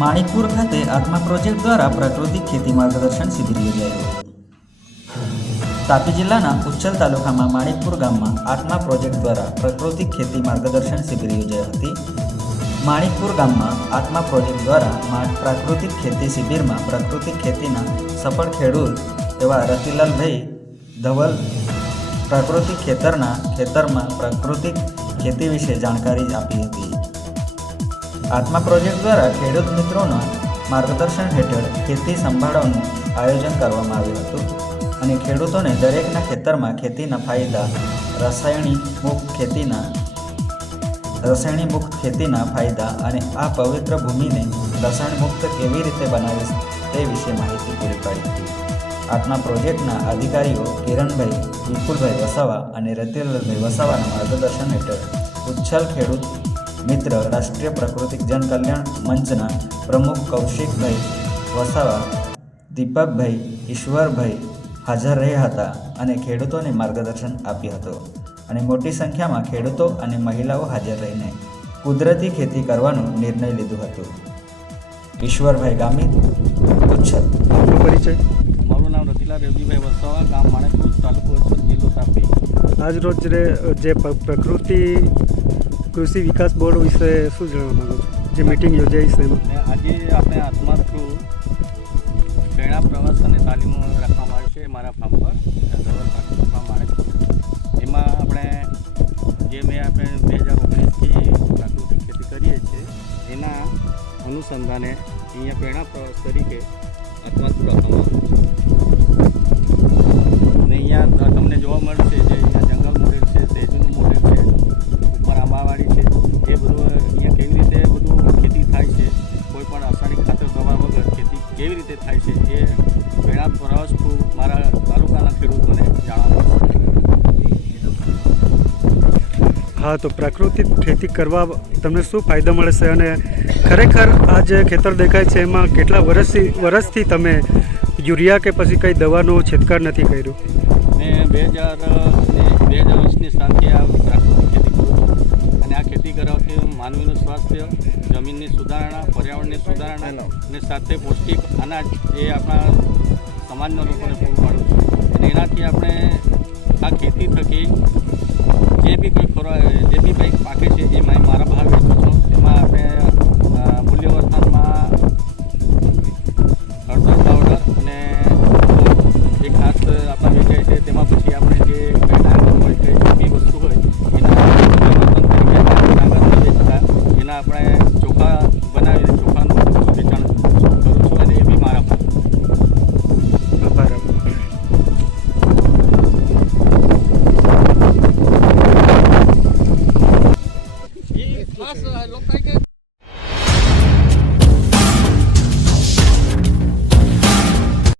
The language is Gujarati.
માણિકપુર ખાતે આત્મા પ્રોજેક્ટ દ્વારા પ્રાકૃતિક ખેતી માર્ગદર્શન શિબિર યોજાયું. તાપી જિલ્લાના ઉચ્છલ તાલુકામાં માણિકપુર ગામમાં આત્મા પ્રોજેક્ટ દ્વારા પ્રાકૃતિક ખેતી માર્ગદર્શન શિબિર યોજાઈ હતી. માણિકપુર ગામમાં આત્મા પ્રોજેક્ટ દ્વારા પ્રાકૃતિક ખેતી શિબિરમાં પ્રાકૃતિક ખેતીના સફળ ખેડૂત એવા રતિલાલભાઈ ધવલ પ્રાકૃતિક ખેતરમાં પ્રાકૃતિક ખેતી વિશે જાણકારી આપી હતી. આત્મા પ્રોજેક્ટ દ્વારા ખેડૂત મિત્રોના માર્ગદર્શન હેઠળ ખેતી સંભાળવાનું આયોજન કરવામાં આવ્યું હતું અને ખેડૂતોને દરેકના ખેતરમાં ખેતીના ફાયદા, રાસાયણિક મુક્ત ખેતીના ફાયદા અને આ પવિત્ર ભૂમિને રસાયણ મુક્ત કેવી રીતે બનાવી તે વિશે માહિતી પૂરી પાડી હતી. આત્મા પ્રોજેક્ટના અધિકારીઓ કિરણભાઈ વિપુલભાઈ વસાવા અને રતિલાલભાઈ વસાવાના માર્ગદર્શન હેઠળ ઉચ્છલ ખેડૂત મિત્ર રાષ્ટ્રીય પ્રાકૃતિક જનકલ્યાણ મંચના પ્રમુખ કૌશિકભાઈ વસાવા, દીપકભાઈ, ઈશ્વરભાઈ હાજર રહ્યા હતા અને ખેડૂતોને માર્ગદર્શન આપ્યું હતું અને મોટી સંખ્યામાં ખેડૂતો અને મહિલાઓ હાજર રહીને કુદરતી ખેતી કરવાનો નિર્ણય લીધો હતો. ઈશ્વરભાઈ ગામિત, ઉચ્છલ. આપનો પરિચય? મારું નામ રતિલાલ રેવજીભાઈ વસાવા, ગામ માણેકપુર, તાલુકો ઉચ્છલ, જિલ્લો તાપી. આજ રોજ જે પ્રકૃતિ કૃષિ વિકાસ બોર્ડ વિશે શું જાણવા માંગો છો, જે મિટિંગ યોજાઈ છે એમાં? આજે આપણે આત્મા થ્રુ પ્રેરણા પ્રવાસ અને તાલીમ રાખવામાં આવી છે મારા ફાર્મ પર ધવલ પાકમાં માણેકપુર. એમાં આપણે મેં 2019થી પ્રાકૃતિક ખેતી કરીએ છીએ એના અનુસંધાને અહીંયા પ્રેરણા પ્રવાસ તરીકે આત્મા થ્રુ રાખવામાં આવ્યું છે. અને અહીંયા તમને જોવા મળશે જે અહીંયા જંગલ મોડેલ છે, સેજનું મોડેલ છે, ઉપર આંબાવાડી છે, એ બધું અહીંયા કેવી રીતે બધું ખેતી થાય છે, કોઈ પણ રાસાયણિક ખાતર દવા વગર ખેતી કેવી રીતે થાય છે એ પ્રેરણા પ્રવાસ થ્રુ મારા તાલુકાના ખેડૂતોને જાણવા મળશે. હા, તો પ્રાકૃતિક ખેતી કરવા તમને શું ફાયદો મળે છે અને ખરેખર આ જે ખેતર દેખાય છે એમાં કેટલા વર્ષથી તમે યુરિયા કે પછી કંઈ દવાનો છંટકાવ નથી કર્યો? મેં 2020ની સાલથી આ પ્રાકૃતિક ખેતી કરું છું અને આ ખેતી કરવાથી માનવીનું સ્વાસ્થ્ય, જમીનની સુધારણા, પર્યાવરણની સુધારણા અને સાથે પૌષ્ટિક અનાજ એ આપણા સમાજના લોકોને પૂરું પાડું છું અને એનાથી આપણે આ ખેતી થકી જે બી કંઈ પાકે છે એ મારા ભાવ વેચું છું. એમાં આપણે મૂલ્યવર્ધનમાં હળદર પાવડર અને જે ખાસ આપણા વેચાય છે તેમાં પછી આપણે જે ડાંગર હોય કે જે બી વસ્તુ હોય એના મૂલ્યવર્ધન તરીકે ડાંગર વેચતા એના આપણે ચોખા બનાવીને ચોખાનું વેચાણ કરું છું અને એ બી મારા ભાવ. બરાબર. ખાસ લોકો કે